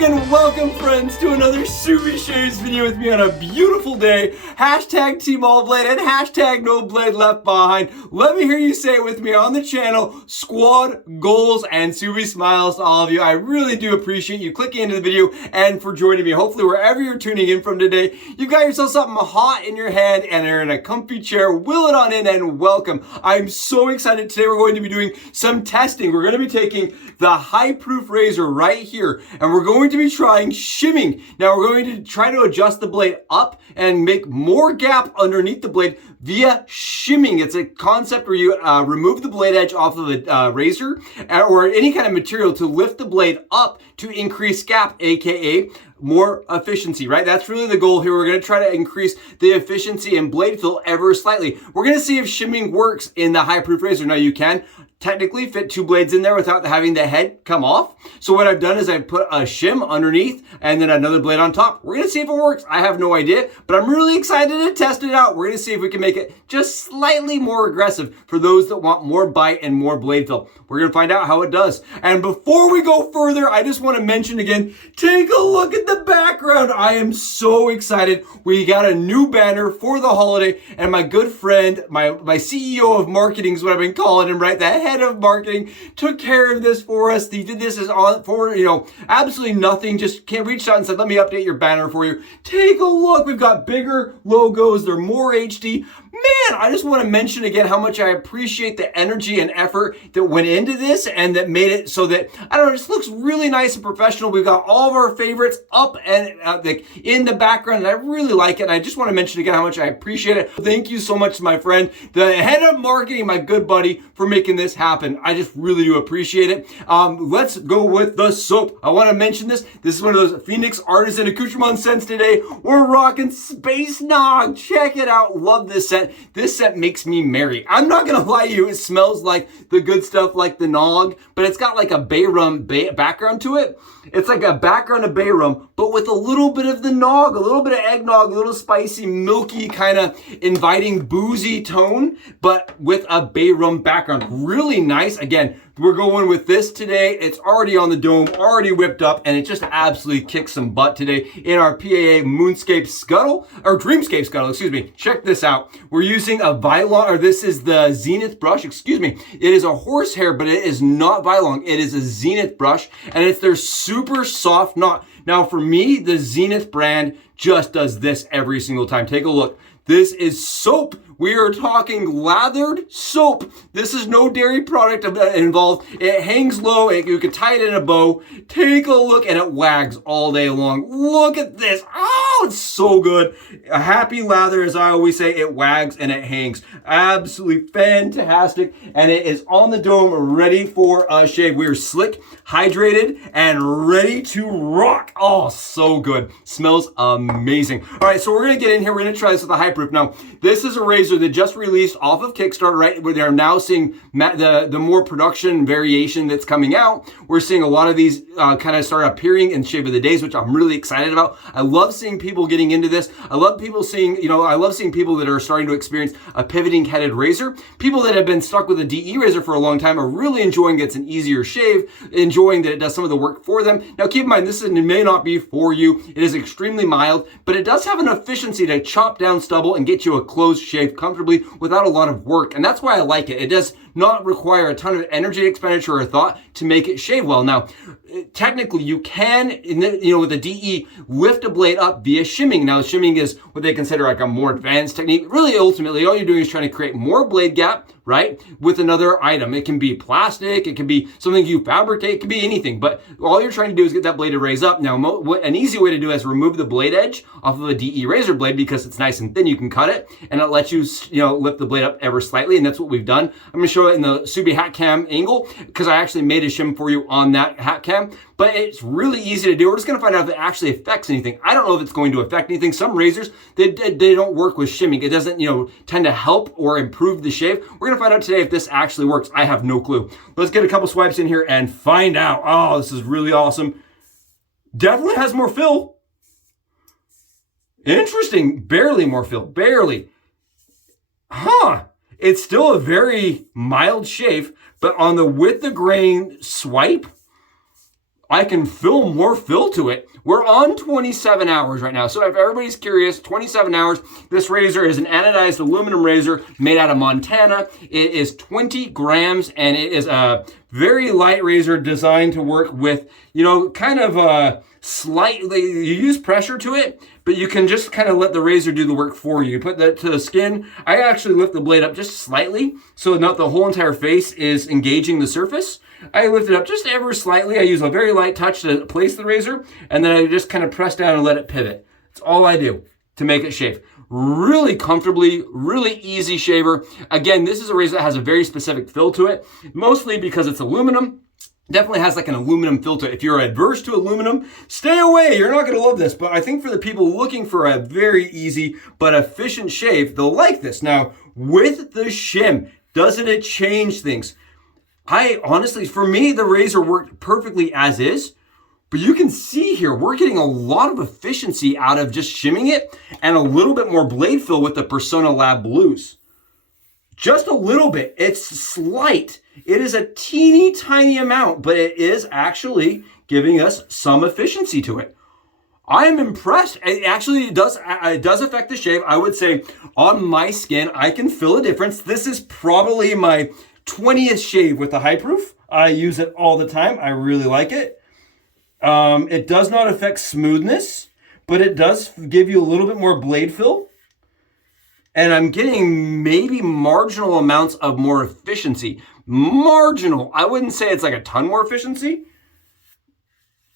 morning and welcome friends to another SafetyRazor video with me on a beautiful day. Hashtag Team All Blade and hashtag No Blade Left Behind. Let me hear you say it with me on the channel. Squad goals and Subi smiles to all of you. I really do appreciate you clicking into the video and for joining me. Hopefully wherever you're tuning in from today, you've got yourself something hot in your hand and are in a comfy chair. Wheel it on in and welcome. I'm so excited. Today we're going to be doing some testing. We're going to be taking the high proof razor right here and we're going to be trying shimming. Now we're going to try to adjust the blade up and make more gap underneath the blade via shimming. It's a concept where you remove the blade edge off of the razor or any kind of material to lift the blade up to increase gap, aka more efficiency, right? That's really the goal here. We're going to try to increase the efficiency and blade fill ever slightly. We're going to see if shimming works in the high proof razor. Now you can technically fit two blades in there without having the head come off. So what I've done is I've put a shim underneath and then another blade on top. We're going to see if it works. I have no idea, but I'm really excited to test it out. We're going to see if we can make it just slightly more aggressive for those that want more bite and more blade fill. We're going to find out how it does. And before we go further, I just want to mention again, take a look at the background. I am so excited. We got a new banner for the holiday and my good friend, my CEO of marketing is what I've been calling him, right? The head of marketing took care of this for us. He did this for absolutely nothing. Just reached out and said, let me update your banner for you. Take a look. We've got bigger logos. They're more HD. Man, I just want to mention again how much I appreciate the energy and effort that went into this and that made it so that, I don't know, it just looks really nice and professional. We've got all of our favorites up and in the background, and I really like it. And I just want to mention again how much I appreciate it. Thank you so much to my friend, the head of marketing, my good buddy, for making this happen. I just really do appreciate it. Let's go with the soap. I want to mention this. This is one of those Phoenix Artisan Accoutrements scents today. We're rocking Space Nog. Check it out. Love this scent. This scent makes me merry. I'm not gonna lie to you, it smells like the good stuff like the Nog, but it's got like a bay rum background to it. It's like a background of bay rum, but with a little bit of the Nog, a little bit of eggnog, a little spicy, milky, kind of inviting, boozy tone, but with a bay rum background. Really nice. Again, we're going with this today. It's already on the dome, already whipped up, and it just absolutely kicks some butt today in our PAA Moonscape Scuttle, or Dreamscape Scuttle, excuse me. Check this out. We're using a Vylon, or this is the Zenith brush, excuse me. It is a horsehair, but it is not Vylon. It is a Zenith brush, and it's their super soft knot. Now for me, the Zenith brand just does this every single time. Take a look. This is soap. We are talking lathered soap. This is no dairy product involved. It hangs low. You can tie it in a bow. Take a look, and it wags all day long. Look at this. Oh, it's so good. A happy lather, as I always say, it wags and it hangs. Absolutely fantastic. And it is on the dome, ready for a shave. We are slick, hydrated, and ready to rock. Oh, so good. Smells amazing. All right, so we're going to get in here. We're going to try this with a high proof. Now, this is a razor that just released off of Kickstarter, right? Where they're now seeing the more production variation that's coming out. We're seeing a lot of these kind of start appearing in Shave of the Days, which I'm really excited about. I love seeing people getting into this. I love people seeing, I love seeing people that are starting to experience a pivoting headed razor. People that have been stuck with a DE razor for a long time are really enjoying it's an easier shave, enjoying that it does some of the work for them. Now keep in mind, this may not be for you. It is extremely mild, but it does have an efficiency to chop down stubble and get you a closed shave comfortably without a lot of work. And that's why I like it. It does not require a ton of energy expenditure or thought to make it shave well. Now, technically you can, with the DE, lift a blade up via shimming. Now, shimming is what they consider like a more advanced technique. Really, ultimately, all you're doing is trying to create more blade gap, right, with another item. It can be plastic, it can be something you fabricate, it can be anything, but all you're trying to do is get that blade to raise up. Now, an easy way to do it is remove the blade edge off of a DE razor blade because it's nice and thin. You can cut it, and it lets you, lift the blade up ever slightly, and that's what we've done. I'm going to show it in the Subi hat cam angle because I actually made a shim for you on that hat cam, but it's really easy to do. We're just going to find out if it actually affects anything. I don't know if it's going to affect anything. Some razors, they don't work with shimming. It doesn't, tend to help or improve the shave. We're going to find out today if this actually works. I have no clue. Let's get a couple swipes in here and find out. Oh, this is really awesome. Definitely has more fill. Interesting. Barely more fill. Barely. Huh. It's still a very mild shave, but on the with the grain swipe, I can fill more fill to it. We're on 27 hours right now. So if everybody's curious, 27 hours, this razor is an anodized aluminum razor made out of Montana. It is 20 grams and it is a very light razor designed to work with, you know, kind of slightly, you use pressure to it, but you can just kind of let the razor do the work for you. You put that to the skin. I actually lift the blade up just slightly so not the whole entire face is engaging the surface. I lift it up just ever slightly. I use a very light touch to place the razor, and then I just kind of press down and let it pivot. That's all I do to make it shave. Really comfortably, really easy shaver. Again, this is a razor that has a very specific fill to it, mostly because it's aluminum. Definitely has like an aluminum fill to it. If you're adverse to aluminum, stay away. You're not going to love this. But I think for the people looking for a very easy but efficient shave, they'll like this. Now, with the Shim, doesn't it change things? I honestly, for me, the razor worked perfectly as is, but you can see here, we're getting a lot of efficiency out of just shimming it and a little bit more blade fill with the Personna Lab Blues. Just a little bit. It's slight. It is a teeny tiny amount, but it is actually giving us some efficiency to it. I am impressed. It actually does affect the shave. I would say on my skin, I can feel a difference. This is probably my 20th shave with the high proof. I use it all the time. I really like it. It does not affect smoothness, but it does give you a little bit more blade fill. And I'm getting maybe marginal amounts of more efficiency. Marginal. I wouldn't say it's like a ton more efficiency.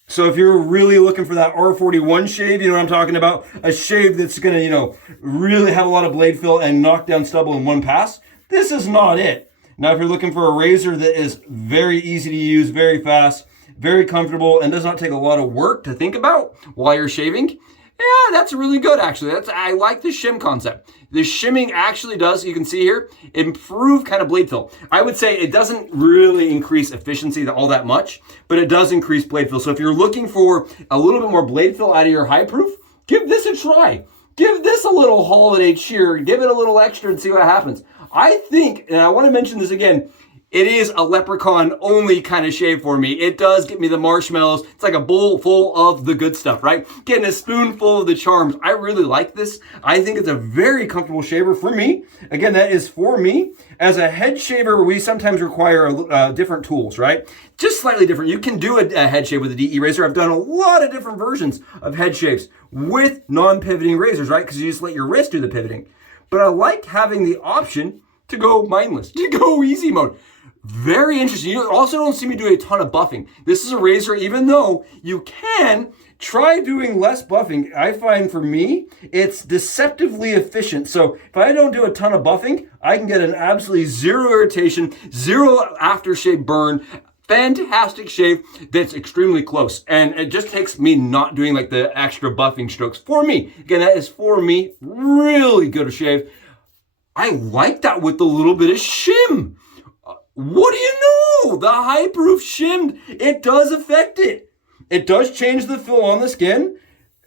So if you're really looking for that R41 shave, you know what I'm talking about? A shave that's going to, you know, really have a lot of blade fill and knock down stubble in one pass. This is not it. Now, if you're looking for a razor that is very easy to use, very fast, very comfortable, and does not take a lot of work to think about while you're shaving, yeah, that's really good, actually. I like the shim concept. The shimming actually does, you can see here, improve kind of blade fill. I would say it doesn't really increase efficiency all that much, but it does increase blade fill. So if you're looking for a little bit more blade fill out of your high proof, give this a try. Give this a little holiday cheer. Give it a little extra and see what happens. I think, and I want to mention this again, it is a leprechaun only kind of shave for me. It does get me the marshmallows. It's like a bowl full of the good stuff, right? Getting a spoonful of the charms. I really like this. I think it's a very comfortable shaver for me. Again, that is for me. As a head shaver, we sometimes require different tools, right? Just slightly different. You can do a head shave with a DE razor. I've done a lot of different versions of head shaves with non-pivoting razors, right? Because you just let your wrist do the pivoting. But I like having the option to go mindless, to go easy mode. Very interesting. You also don't see me do a ton of buffing. This is a razor, even though you can try doing less buffing. I find for me, it's deceptively efficient. So if I don't do a ton of buffing, I can get an absolutely zero irritation, zero aftershave burn, fantastic shave that's extremely close. And it just takes me not doing like the extra buffing strokes for me. Again, that is for me, really good shave. I like that with a little bit of shim. What do you know? The high proof shimmed, it does affect it. It does change the fill on the skin,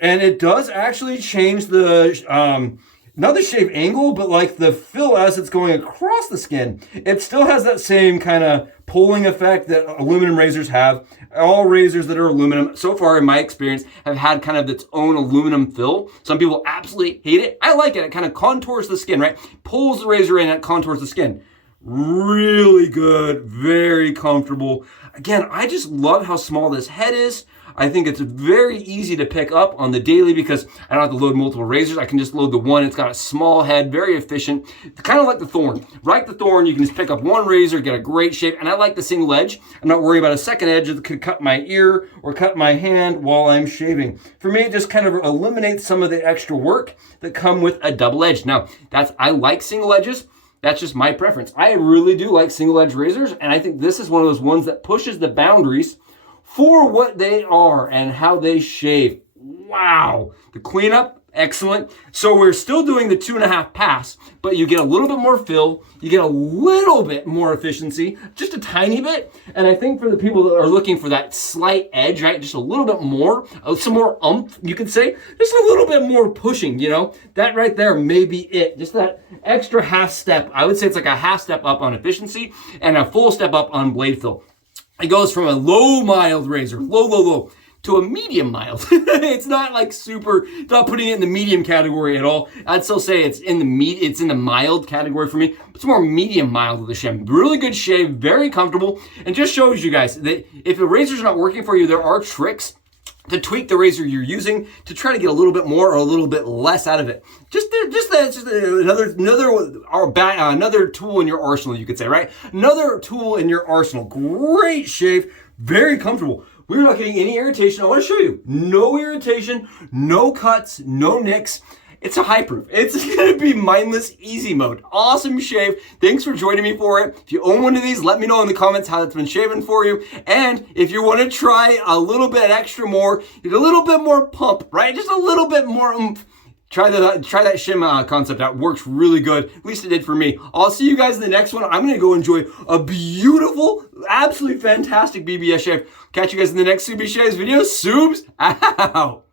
and it does actually change the, not the shave angle, but like the fill as it's going across the skin. It still has that same kind of pulling effect that aluminum razors have. All razors that are aluminum, so far in my experience, have had kind of its own aluminum fill. Some people absolutely hate it. I like it. It kind of contours the skin, right? Pulls the razor in, it contours the skin. Really good, very comfortable. Again, I just love how small this head is. I think it's very easy to pick up on the daily because I don't have to load multiple razors. I can just load the one. It's got a small head, very efficient. Kind of like the Thorn. Like the Thorn, you can just pick up one razor, get a great shape. And I like the single edge. I'm not worried about a second edge that could cut my ear or cut my hand while I'm shaving. For me, it just kind of eliminates some of the extra work that come with a double edge. Now, I like single edges. That's just my preference. I really do like single edge razors, and I think this is one of those ones that pushes the boundaries for what they are and how they shave. Wow. The cleanup, excellent. So we're still doing the 2.5 pass, but you get a little bit more fill, you get a little bit more efficiency, just a tiny bit. And I think for the people that are looking for that slight edge, right, just a little bit more, some more oomph, you could say, just a little bit more pushing, you know, that right there may be it. Just that extra half step. I would say it's like a half step up on efficiency and a full step up on blade fill. It goes from a low mild razor, low, to a medium mild. It's not like super, not putting it in the medium category at all. I'd still say it's in the mild category for me. It's more medium mild with the Shim. Really good shave, very comfortable, and just shows you guys that if the razor's not working for you, there are tricks to tweak the razor you're using to try to get a little bit more or a little bit less out of it. Just another tool in your arsenal, you could say, right? Another tool in your arsenal. Great shave, very comfortable. We're not getting any irritation. I want to show you. No irritation, no cuts, no nicks. It's a high proof. It's going to be mindless easy mode. Awesome shave. Thanks for joining me for it. If you own one of these, let me know in the comments how that's been shaven for you. And if you want to try a little bit extra more, get a little bit more pump, right? Just a little bit more oomph. Try that Shim concept out. Works really good. At least it did for me. I'll see you guys in the next one. I'm going to go enjoy a beautiful, absolutely fantastic BBS shave. Catch you guys in the next Subie Shaves video. Subs out.